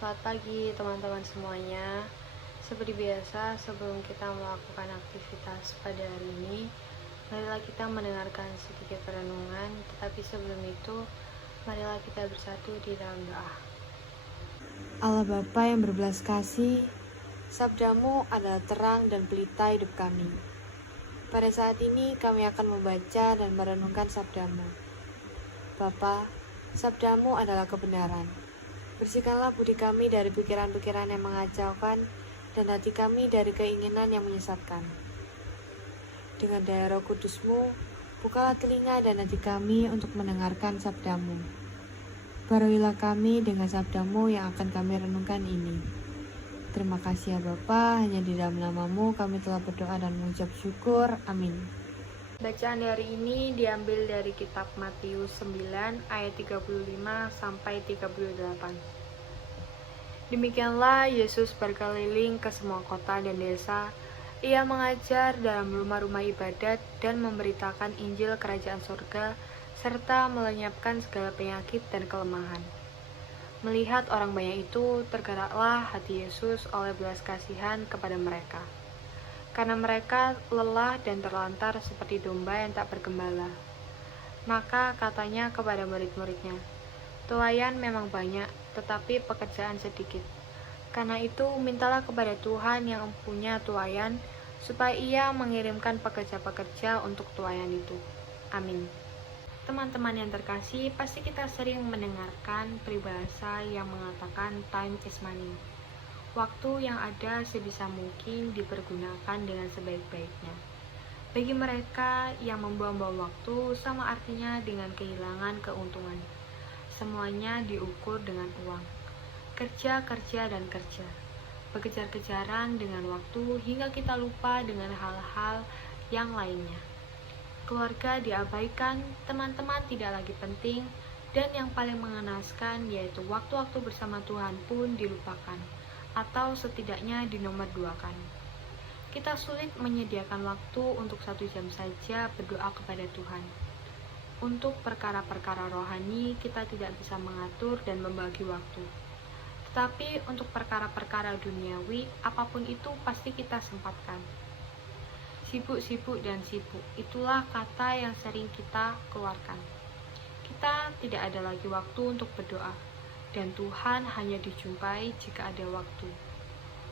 Selamat pagi teman-teman semuanya. Seperti biasa, sebelum kita melakukan aktivitas pada hari ini, marilah kita mendengarkan sedikit renungan. Tetapi sebelum itu, marilah kita bersatu di dalam doa. Allah Bapa yang berbelas kasih, sabdamu adalah terang dan pelita hidup kami. Pada saat ini kami akan membaca dan merenungkan sabdamu. Bapa, sabdamu adalah kebenaran. Bersihkanlah budi kami dari pikiran-pikiran yang mengacaukan dan hati kami dari keinginan yang menyesatkan. Dengan daya Roh Kudus-Mu, bukalah telinga dan hati kami untuk mendengarkan sabdamu. Baruilah kami dengan sabdamu yang akan kami renungkan ini. Terima kasih ya Bapa, hanya di dalam nama-Mu kami telah berdoa dan mengucap syukur. Amin. Bacaan hari ini diambil dari kitab Matius 9 ayat 35 sampai 38. Demikianlah Yesus berkeliling ke semua kota dan desa. Ia mengajar dalam rumah-rumah ibadat dan memberitakan Injil Kerajaan Surga serta melenyapkan segala penyakit dan kelemahan. Melihat orang banyak itu, tergeraklah hati Yesus oleh belas kasihan kepada mereka. Karena mereka lelah dan terlantar seperti domba yang tak bergembala. Maka katanya kepada murid-muridnya, "Telayan memang banyak, tetapi pekerjaan sedikit. Karena itu mintalah kepada Tuhan yang punya telayan, supaya Ia mengirimkan pekerja-pekerja untuk telayan itu." Amin. Teman-teman yang terkasih, pasti kita sering mendengarkan peribahasa yang mengatakan time is money. Waktu yang ada sebisa mungkin dipergunakan dengan sebaik-baiknya. Bagi mereka yang membuang-buang waktu, sama artinya dengan kehilangan keuntungan. Semuanya diukur dengan uang. Kerja, kerja, dan kerja. Berkejar-kejaran dengan waktu hingga kita lupa dengan hal-hal yang lainnya. Keluarga diabaikan, teman-teman tidak lagi penting, dan yang paling mengenaskan yaitu waktu-waktu bersama Tuhan pun dilupakan, atau setidaknya dinomorduakan. Kita sulit menyediakan waktu untuk 1 jam saja berdoa kepada Tuhan. Untuk perkara-perkara rohani, kita tidak bisa mengatur dan membagi waktu. Tetapi untuk perkara-perkara duniawi, apapun itu pasti kita sempatkan. Sibuk-sibuk dan sibuk, itulah kata yang sering kita keluarkan. Kita tidak ada lagi waktu untuk berdoa, dan Tuhan hanya dijumpai jika ada waktu.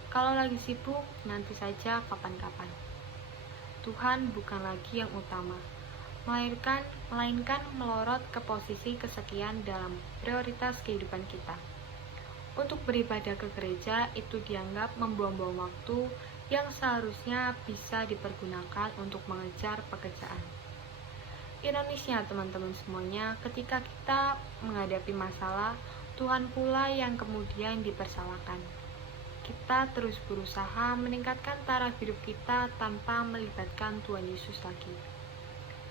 Kalau lagi sibuk, nanti saja kapan-kapan. Tuhan bukan lagi yang utama, melainkan melorot ke posisi kesekian dalam prioritas kehidupan kita. Untuk beribadah ke gereja itu dianggap membuang-buang waktu yang seharusnya bisa dipergunakan untuk mengejar pekerjaan. Ironisnya teman-teman semuanya, ketika kita menghadapi masalah, Tuhan pula yang kemudian dipersalahkan. Kita terus berusaha meningkatkan taraf hidup kita tanpa melibatkan Tuhan Yesus lagi.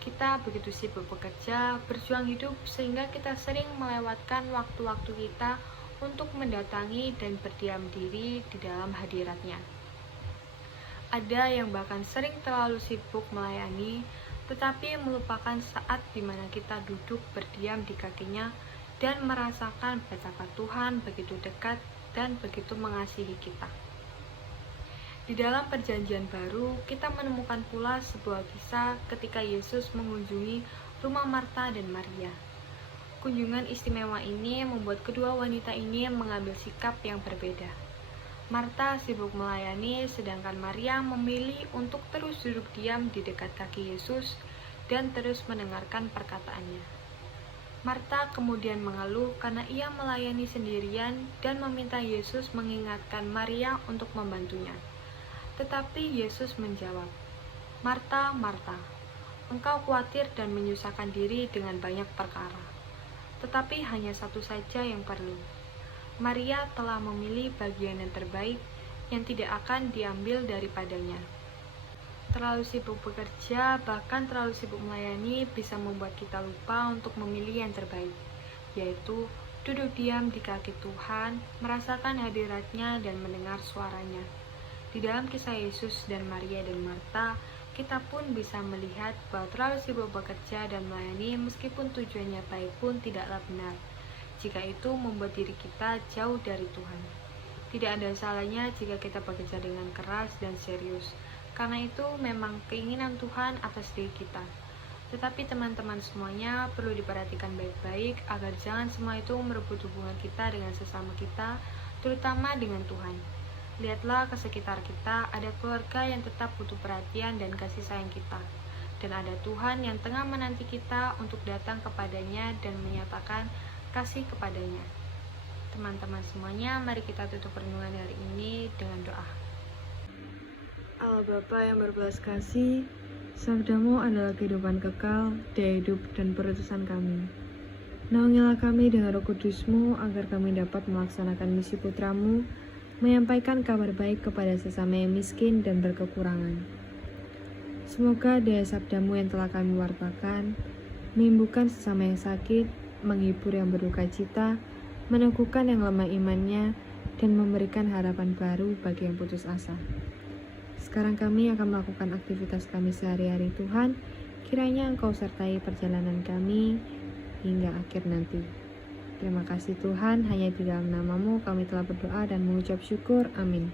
Kita begitu sibuk bekerja, berjuang hidup, sehingga kita sering melewatkan waktu-waktu kita untuk mendatangi dan berdiam diri di dalam hadirat-Nya. Ada yang bahkan sering terlalu sibuk melayani, tetapi melupakan saat di mana kita duduk berdiam di kaki-Nya dan merasakan betapa Tuhan begitu dekat dan begitu mengasihi kita. Di dalam Perjanjian Baru, kita menemukan pula sebuah kisah ketika Yesus mengunjungi rumah Marta dan Maria. Kunjungan istimewa ini membuat kedua wanita ini mengambil sikap yang berbeda. Marta sibuk melayani, sedangkan Maria memilih untuk terus duduk diam di dekat kaki Yesus dan terus mendengarkan perkataannya. Marta kemudian mengeluh karena ia melayani sendirian dan meminta Yesus mengingatkan Maria untuk membantunya. Tetapi Yesus menjawab, "Marta, Marta, engkau khawatir dan menyusahkan diri dengan banyak perkara. Tetapi hanya satu saja yang perlu. Maria telah memilih bagian yang terbaik yang tidak akan diambil daripadanya." Terlalu sibuk bekerja, bahkan terlalu sibuk melayani bisa membuat kita lupa untuk memilih yang terbaik, yaitu duduk diam di kaki Tuhan, merasakan hadirat-Nya dan mendengar suaranya. Di dalam kisah Yesus dan Maria dan Marta, kita pun bisa melihat bahwa terlalu sibuk bekerja dan melayani meskipun tujuannya baik pun tidaklah benar. jika itu membuat diri kita jauh dari Tuhan. Tidak ada salahnya jika kita bekerja dengan keras dan serius, karena itu memang keinginan Tuhan atas diri kita. Tetapi teman-teman semuanya perlu diperhatikan baik-baik agar jangan semua itu merebut hubungan kita dengan sesama kita, terutama dengan Tuhan. Lihatlah ke sekitar kita, ada keluarga yang tetap butuh perhatian dan kasih sayang kita. Dan ada Tuhan yang tengah menanti kita untuk datang kepadanya dan menyatakan kasih kepadanya. Teman-teman semuanya, mari kita tutup renungan hari ini dengan doa. Allah Bapa yang berbelas kasih, sabdamu adalah kehidupan kekal, daya hidup dan perutusan kami. Naungilah kami dengan Roh Kudus-Mu agar kami dapat melaksanakan misi putra-Mu, menyampaikan kabar baik kepada sesama yang miskin dan berkekurangan. Semoga daya sabdamu yang telah kami wartakan, menyembuhkan sesama yang sakit, menghibur yang berduka cita, meneguhkan yang lemah imannya, dan memberikan harapan baru bagi yang putus asa. Sekarang kami akan melakukan aktivitas kami sehari-hari Tuhan, kiranya Engkau sertai perjalanan kami hingga akhir nanti. Terima kasih Tuhan, hanya di dalam nama-Mu kami telah berdoa dan mengucap syukur. Amin.